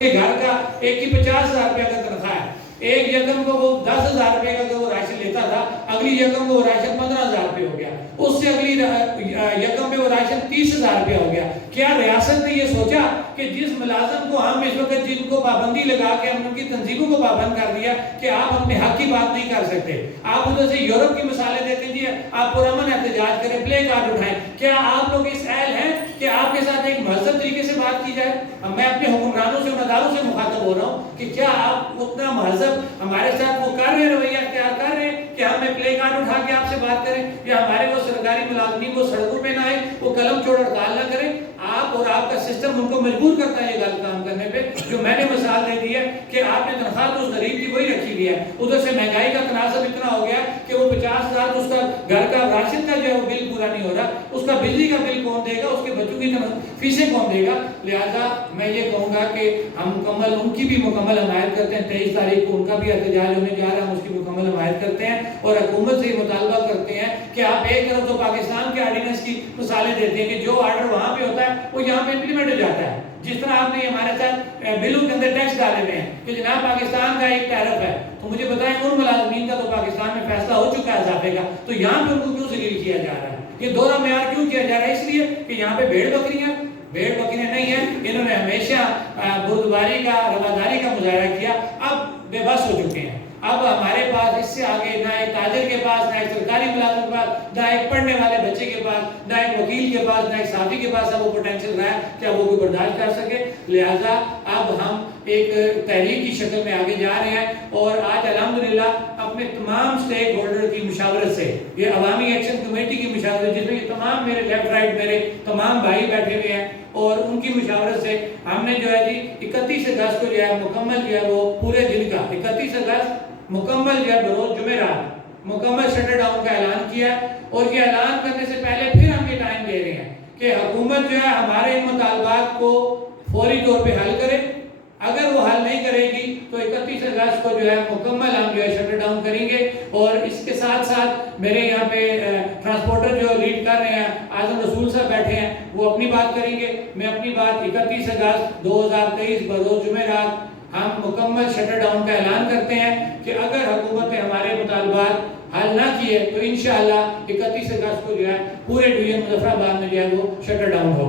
گھر کا ایک کی 50,000 روپے کا تنخواہ ہے، ایک یکم کو وہ 10,000 روپے کا وہ راشن لیتا تھا، اگلی یکم کو وہ راشن 15,000 روپے ہو گیا، اس سے اگلی یکم پہ وہ راشن 30,000 روپے ہو گیا۔ کیا ریاست نے یہ سوچا کہ جس ملازم کو ہم اس وقت جن کو پابندی لگا کے ہم ان کی تنظیموں کو پابند کر دیا کہ آپ اپنے حق کی بات نہیں کر سکتے، آپ ادھر سے یورپ کی مثالیں دیتے جی آپ پرامن احتجاج کریں، پلے کارڈ اٹھائیں، کیا آپ لوگ اس اہل ہیں کہ آپ کے ساتھ ایک مہذب طریقے سے بات کی جائے؟ میں اپنے حکمرانوں سے اداروں سے مخاطب ہو رہا ہوں کہ کیا آپ اتنا مہذب ہمارے ساتھ وہ کر رہے ہیں، رویہ اختیار کر رہے ہیں کہ ہم پلے کارڈ اٹھا کے آپ سے بات کریں، یا ہمارے وہ سرکاری ملازمین وہ سڑکوں پہ نہ آئے، وہ قلم چھوڑ ہڑتال نہ کریں؟ آپ اور آپ کا سسٹم ان کو مجبور کرتا ہے یہ غلط کام کرنے پہ۔ جو میں نے مثال دے دی ہے کہ آپ نے تنخواہ تو اس غریب کی وہی رکھی ہوئی ہے، ادھر سے مہنگائی کا تناسب اتنا ہو گیا کہ وہ 50,000 اس کا گھر کا راشن کا جو ہے وہ بل پورا نہیں ہو رہا، اس کا بجلی کا بل کون دے گا، اس کے بچوں کی فیسیں کون دے گا؟ لہذا میں یہ کہوں گا کہ ہم مکمل ان کی بھی مکمل حمایت کرتے ہیں، 23 تاریخ کو ان کا بھی احتجاج ہونے جا رہا ہے، ہم اس کی مکمل حمایت کرتے ہیں اور حکومت سے یہ مطالبہ کرتے ہیں کہ آپ ایک طرف تو پاکستان کے آرڈیننس کی مثالیں دیتے ہیں کہ جو آرڈر وہاں پہ ہوتا ہے وہ یہاں پہ امپلیمنٹ ہو جاتا ہے، جس طرح آپ نے ہمارے ساتھ بلوں کے اندر ٹیکس ڈالے ہوئے ہیں کہ جناب پاکستان کا ایک ٹیرف ہے، تو مجھے بتائیں ان ملازمین کا تو پاکستان میں فیصلہ ہو چکا ہے اضافے کا، تو یہاں پہ ان کو کیوں ذلیل کیا جا رہا ہے؟ یہ دوہرا معیار کیوں کیا جا رہا ہے؟ اس لیے کہ یہاں پہ بھیڑ بکریاں نہیں ہیں، انہوں نے ہمیشہ بردباری کا رواداری کا مظاہرہ کیا، اب بے بس ہو چکے ہیں۔ اب ہمارے پاس اس سے آگے نہ ایک تاجر کے پاس، نہ ایک سرکاری ملازم کے پاس، نہ ایک پڑھنے والے بچے کے پاس، نہ ایک وکیل کے پاس، نہ ایک صحافی کے پاس اب وہ پوٹینشل رہا ہے کہ اب وہ کوئی برداشت کر سکے۔ لہٰذا اب ہم ایک تحریک کی شکل میں آگے جا رہے ہیں اور آج الحمدللہ اپنے تمام سٹیک ہولڈر کی مشاورت سے، یہ عوامی ایکشن کمیٹی کی مشاورت جس میں یہ تمام میرے لیفٹ رائٹ میرے تمام بھائی بیٹھے ہوئے ہیں، اور ان کی مشاورت سے ہم نے جو ہے جی 31 اگست کو جو ہے مکمل جو ہے وہ پورے دن کا 31 اگست مکمل جو ہے بروز جمعرات مکمل شٹر ڈاؤن کا اعلان کیا ہے، اور یہ اعلان کرنے سے پہلے پھر ہم یہ ٹائم دے رہے ہیں کہ حکومت جو ہے ہمارے ان مطالبات کو فوری طور پہ حل کرے، اگر وہ حل نہیں کرے گی تو 31 اگست کو جو ہے مکمل ہم جو ہے شٹر ڈاؤن کریں گے۔ اور اس کے ساتھ ساتھ میرے یہاں پہ ٹرانسپورٹر جو لیڈ کر رہے ہیں اعظم رسول صاحب بیٹھے ہیں، وہ اپنی بات کریں گے، میں اپنی بات 31 اگست 2023 بروز جمعرات ہم مکمل شٹر ڈاؤن کا اعلان کرتے ہیں کہ اگر حکومت نے ہمارے مطالبات حل نہ کیے تو انشاءاللہ 31 اگست کو جو ہے پورے ڈویژن مظفر آباد میں جو ہے وہ شٹر ڈاؤن ہوگا۔